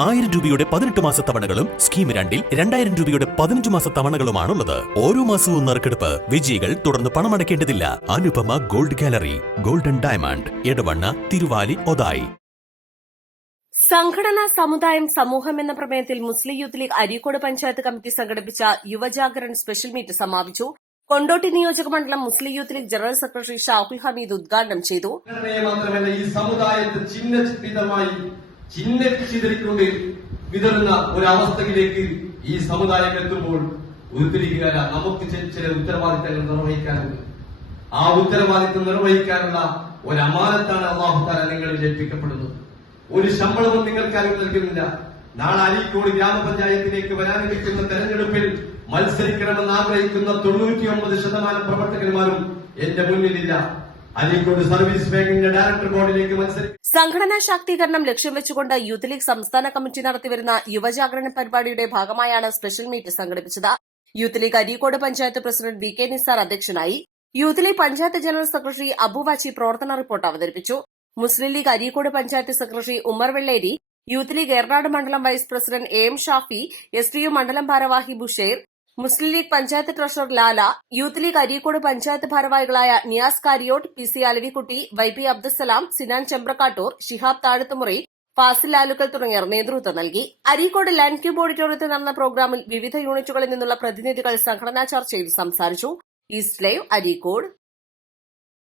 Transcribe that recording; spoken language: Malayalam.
1000 രൂപയുടെ 18 മാസ തവണകളും സ്കീം 2-ൽ 2000 രൂപയുടെ 15 മാസ തവണകളുമാണുള്ളത്. ഓരോ മാസവും നറുക്കെടുപ്പ്. വിജയികൾ തുടർന്ന് പണമടയ്ക്കേണ്ടതില്ല. Anupama gold gallery, golden diamond, Edavanna, Thiruvali, Othayi. സംഘടന, സമുദായം, സമൂഹം എന്ന പ്രമേയത്തിൽ Muslim Youth League Areekode panchayat committee സംഘടിപ്പിച്ച യുവജാഗരൺ സ്പെഷ്യൽ മീറ്റ് സമാപിച്ചു. കൊണ്ടോട്ടി നിയോജക മണ്ഡലം Muslim Youth League general secretary Shahul Hameed ഉദ്ഘാടനം ചെയ്തു. ഈ സമുദായത്തെ ചിഹ്നിച്ചിരിക്കൊണ്ട് വിതറുന്ന ഒരവസ്ഥയിലേക്ക് ഈ സമുദായം എത്തുമ്പോൾ ഉരുത്തിരിക്കുക നമുക്ക് ചില ഉത്തരവാദിത്തങ്ങൾ നിർവഹിക്കാനുണ്ട്. ആ ഉത്തരവാദിത്തം നിർവഹിക്കാനുള്ള ഒരമാനത്താണ് അല്ലാഹു തആല നിങ്ങളിൽ ഏൽപ്പിക്കപ്പെടുന്നത്. ഒരു ശമ്പളവും നിങ്ങൾക്കാരും നൽകുന്നില്ല. നാളെ അരീക്കോട് ഗ്രാമപഞ്ചായത്തിലേക്ക് വരാനിരിക്കുന്ന തെരഞ്ഞെടുപ്പിൽ മത്സരിക്കണമെന്ന് ആഗ്രഹിക്കുന്ന 99% പ്രവർത്തകന്മാരും എന്റെ മുന്നിലില്ല. അരീക്കോട് സർവീസ് ബാങ്കിന്റെ ഡയറക്ടർ ബോർഡിലേക്ക് മത്സരിക്കും. സംഘടനാ ശാക്തീകരണം ലക്ഷ്യം വെച്ചുകൊണ്ട് യൂത്ത് ലീഗ് സംസ്ഥാന കമ്മിറ്റി നടത്തിവരുന്ന യുവജാഗരണ പരിപാടിയുടെ ഭാഗമായാണ് സ്പെഷ്യൽ മീറ്റ് സംഘടിപ്പിച്ചത്. Youth League Areekode panchayat president V K Nisar അധ്യക്ഷനായി. Youth League panchayat general secretary Abuvachi പ്രവർത്തന റിപ്പോർട്ട് അവതരിപ്പിച്ചു. Muslim League Areekode panchayat secretary Umar Velleri, Youth League Eranad മണ്ഡലം vice president M Shafi, STU മണ്ഡലം ഭാരവാഹി Busher, Muslim League panchayat treasurer Lala, Youth League Areekode panchayat ഭാരവാഹികളായ നിയാസ് കാരിയോട്ട്, PC അലവിക്കുട്ടി, YP അബ്ദുസലാം, സിനാൻ ചെമ്പ്രക്കാട്ടൂർ, ഷിഹാബ് താഴത്തുമുറി, ഫാസിൽ ആലുക്കൽ തുടങ്ങിയവർ നേതൃത്വം നൽകി. അരീക്കോട് ലാൻഡ് ക്യൂബ് ഓഡിറ്റോറിയത്തിൽ നടന്ന പ്രോഗ്രാമിൽ വിവിധ യൂണിറ്റുകളിൽ നിന്നുള്ള പ്രതിനിധികൾ സംഘടനാ ചർച്ചയിൽ സംസാരിച്ചു. East live, Areekode.